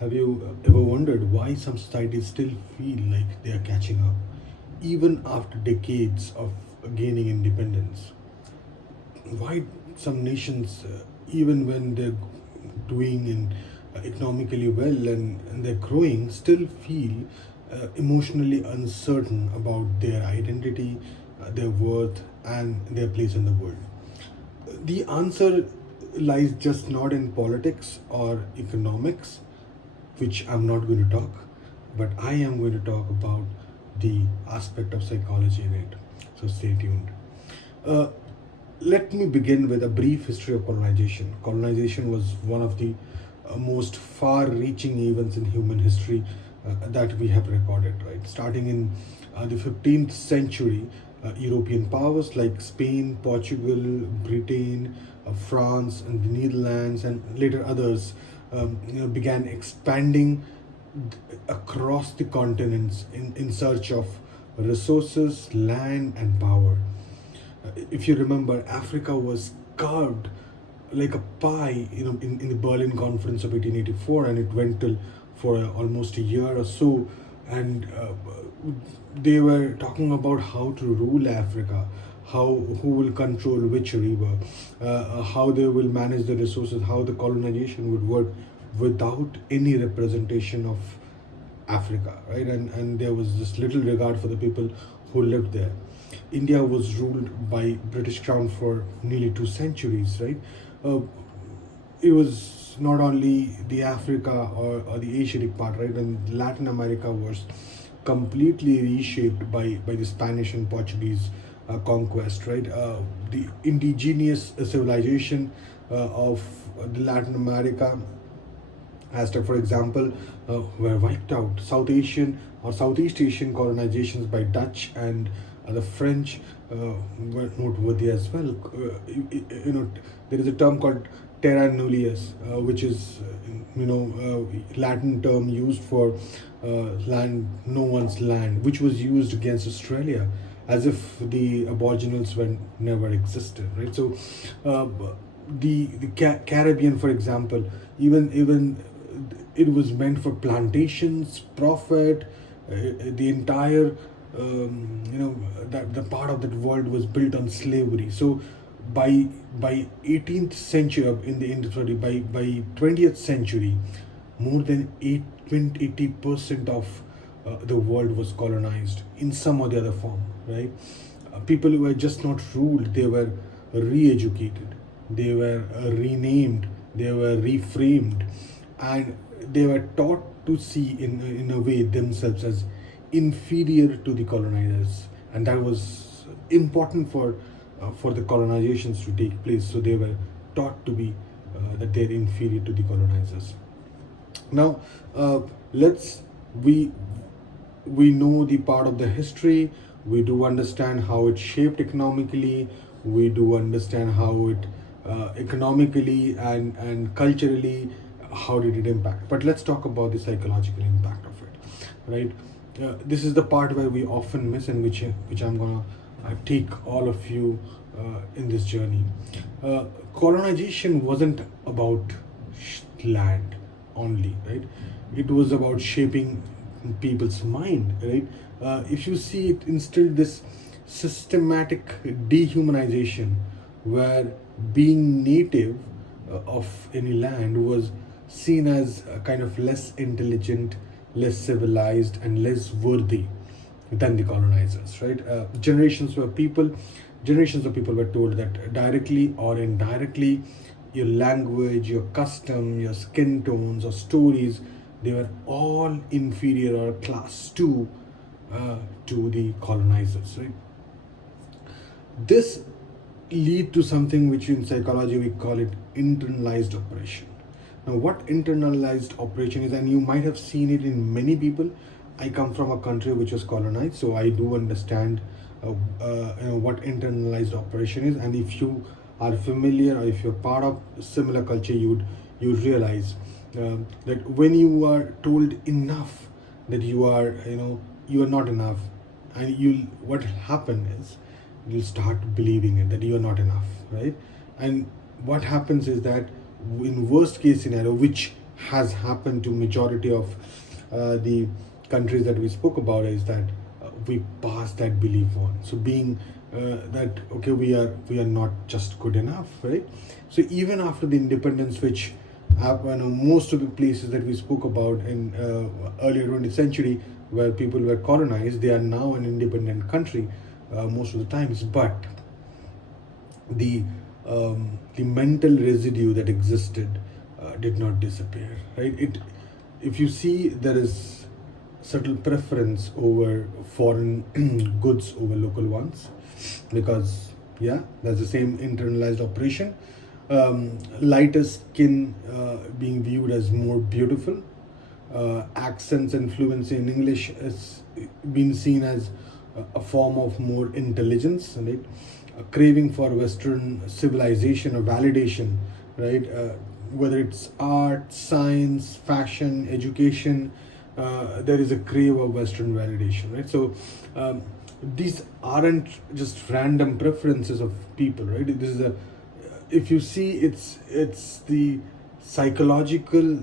Have you ever wondered why some societies still feel like they are catching up, even after decades of gaining independence? Why some nations, even when they're doing economically well and they're growing, still feel emotionally uncertain about their identity, their worth, and their place in the world? The answer lies just not in politics or economics, which I'm not going to talk, but I am going to talk about the aspect of psychology in it. So stay tuned. Uh, Let me begin with a brief history of colonization. Colonization was one of the most far reaching events in human history that we have recorded, right? Starting in the 15th century, European powers like Spain, Portugal, Britain, France, and the Netherlands, and later others began expanding across the continents in search of resources, land, and power. If you remember, Africa was carved like a pie, in the Berlin Conference of 1884, and it went till for almost a year or so, and they were talking about how to rule Africa, who will control which river, how they will manage the resources, how the colonization would work without any representation of Africa, right? And there was this little regard for the people who lived there. India was ruled by British Crown for nearly 2 centuries, right? Uh, it was not only the Africa or the Asiatic part, right? And Latin America was completely reshaped by the Spanish and Portuguese conquest, right? The indigenous civilization of the Latin America, Aztec, for example, were wiped out. South Asian or Southeast Asian colonizations by Dutch and the French were noteworthy as well. There is a term called terra nullius, which is Latin term used for land, no one's land, which was used against Australia, as if the aboriginals were never existed, right? So, the Caribbean, for example, even it was meant for plantations, profit. The entire that the part of that world was built on slavery. So by 18th century, sorry, by 20th century, more than 80% of the world was colonized in some or the other form, right? People who were just not ruled, they were re-educated, they were renamed, they were reframed, and they were taught to see in a way themselves as inferior to the colonizers, and that was important for the colonizations to take place. So they were taught to be that they're inferior to the colonizers. Now, let's we know the part of the history. We do understand how it shaped economically. We do understand how it economically and culturally, how did it impact. But let's talk about the psychological impact of it, right? This is the part where we often miss, and which I'm gonna take all of you in this journey. Colonization wasn't about land only, right? It was about shaping people's mind, right? If you see, it instilled this systematic dehumanization, where being native of any land was seen as a kind of less intelligent, less civilized, and less worthy than the colonizers, right? Generations of people were told that directly or indirectly, your language, your custom, your skin tones, or stories, they were all inferior or class two to the colonizers, right? This lead to something which in psychology we call it internalized oppression. Now, what internalized oppression is, and you might have seen it in many people. I come from a country which was colonized, so I do understand what internalized oppression is. And if you are familiar, or if you're part of similar culture, you'd realize that when you are told enough that you are not enough, and what happen is you'll start believing it that you are not enough, right? And what happens is that in worst case scenario, which has happened to majority of the countries that we spoke about is that we pass that belief on. So being that okay, we are not just good enough, right? So even after the independence, which most of the places that we spoke about in earlier 20th century, where people were colonized, they are now an independent country most of the times. But the mental residue that existed did not disappear, right? If you see, there is subtle preference over foreign goods over local ones, because yeah, that's the same internalized operation. Lighter skin being viewed as more beautiful, accents and fluency in English has been seen as a form of more intelligence, right? A craving for Western civilization or validation, right? Whether it's art, science, fashion, education, there is a crave of Western validation, right? So these aren't just random preferences of people, right? This is a, if you see, it's the psychological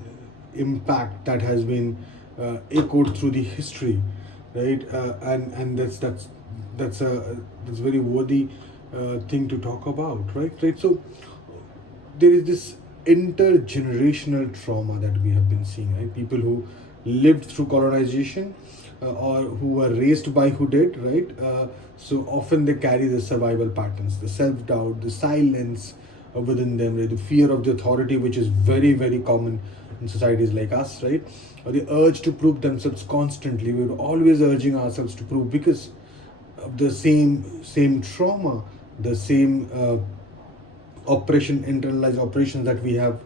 impact that has been echoed through the history, right? And that's very worthy thing to talk about, right? So there is this intergenerational trauma that we have been seeing, right? People who lived through colonization or who were raised by who did, right? So often they carry the survival patterns, the self-doubt, the silence within them, right? The fear of the authority, which is very, very common in societies like us, right? Or the urge to prove themselves constantly. We're always urging ourselves to prove because of the same trauma, the same internalized operations that we have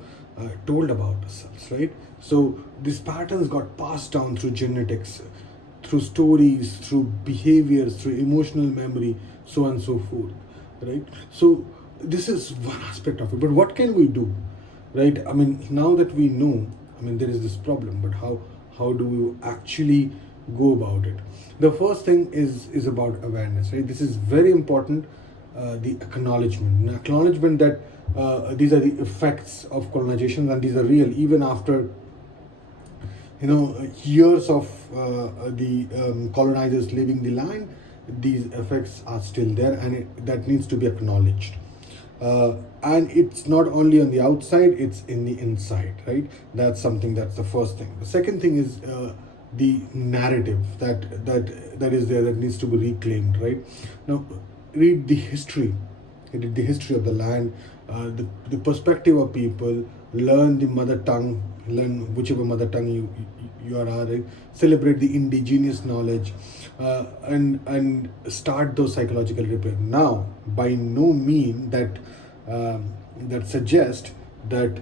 told about ourselves, right? So these patterns got passed down through genetics, through stories, through behaviors, through emotional memory, so on and so forth, right? So this is one aspect of it. But what can we do, right? I mean, now that we know, I mean, there is this problem, but how do we actually go about it? The first thing is about awareness, right? This is very important. The acknowledgement that these are the effects of colonization, and these are real even after years of the colonizers leaving the land. These effects are still there, and that needs to be acknowledged. And it's not only on the outside, it's in the inside, right? That's the first thing. The second thing is the narrative that is there, that needs to be reclaimed, right? Now read the history, of the land, the perspective of people, learn the mother tongue, learn whichever mother tongue you are, right? Celebrate the indigenous knowledge, and start those psychological repair. Now, by no mean that suggest that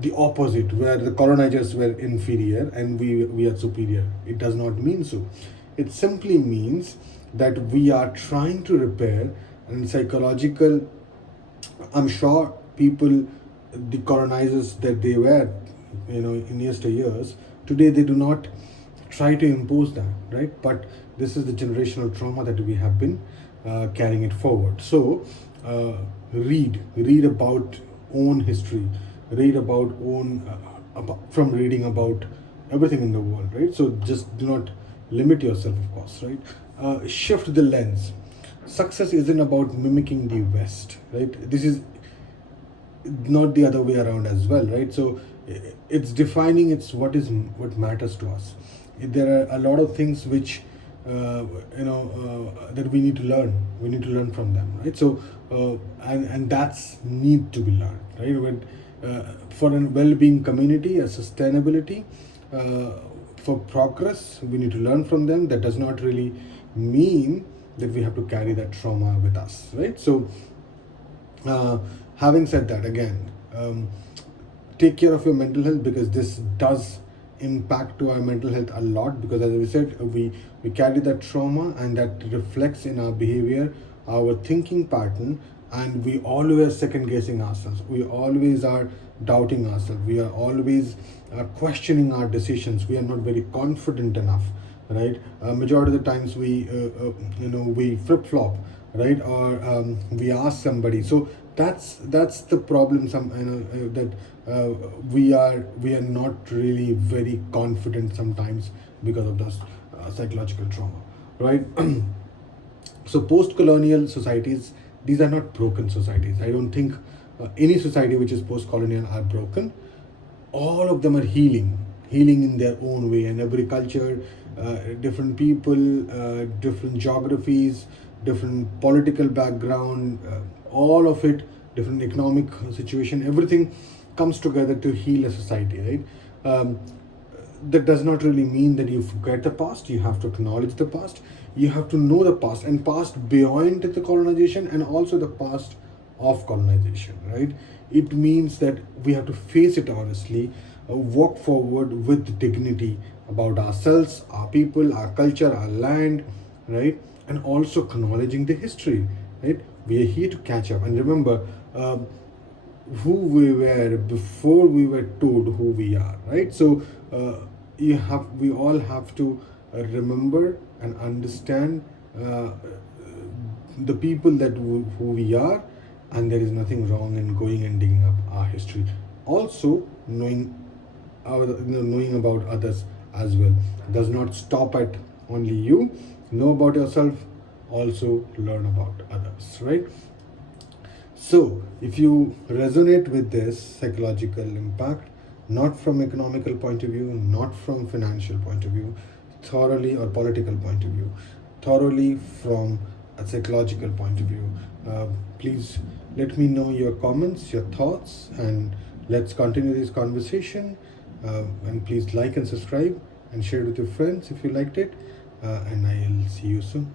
the opposite, where the colonizers were inferior and we are superior. It does not mean so. It simply means that we are trying to repair and psychological. I'm sure people, the colonizers that they were, in yesteryears, today they do not try to impose that, right? But this is the generational trauma that we have been carrying it forward. So read about own history, read about own from reading about everything in the world, right? So just do not limit yourself, of course, right? Shift the lens. Success isn't about mimicking the West, right? This is not the other way around as well, right? So it's defining, it's what matters to us. There are a lot of things which that we need to learn from them, right? So and that's need to be learned, right? For a well-being community, a sustainability, for progress, we need to learn from them. That does not really mean that we have to carry that trauma with us, right? So having said that, again, take care of your mental health, because this does impact to our mental health a lot, because as we said, we carry that trauma, and that reflects in our behavior, our thinking pattern, and we always second guessing ourselves, we always are doubting ourselves, we are always questioning our decisions, we are not very confident enough, right? Majority of the times we flip-flop, right? Or we ask somebody. So that's the problem, that uh, we are not really very confident sometimes because of this psychological trauma, right? So post-colonial societies, these are not broken societies. I don't think any society which is post-colonial are broken. All of them are healing in their own way, and every culture, different people, different geographies, different political background, all of it, different economic situation, everything comes together to heal a society, right? That does not really mean that you forget the past. You have to acknowledge the past, you have to know the past, and past beyond the colonization, and also the past of colonization, right? It means that we have to face it honestly, walk forward with dignity about ourselves, our people, our culture, our land, right? And also acknowledging the history, right? We are here to catch up and remember who we were before we were told who we are, right? So we all have to remember and understand uh, the people who we are, and there is nothing wrong in going and digging up our history. Also, knowing about others as well does not stop at only you. Know about yourself, also learn about others, right? So, if you resonate with this psychological impact, not from economical point of view, not from financial point of view, thoroughly or political point of view, thoroughly from a psychological point of view, please let me know your comments, your thoughts, and let's continue this conversation. And please like and subscribe and share it with your friends if you liked it. And I'll see you soon.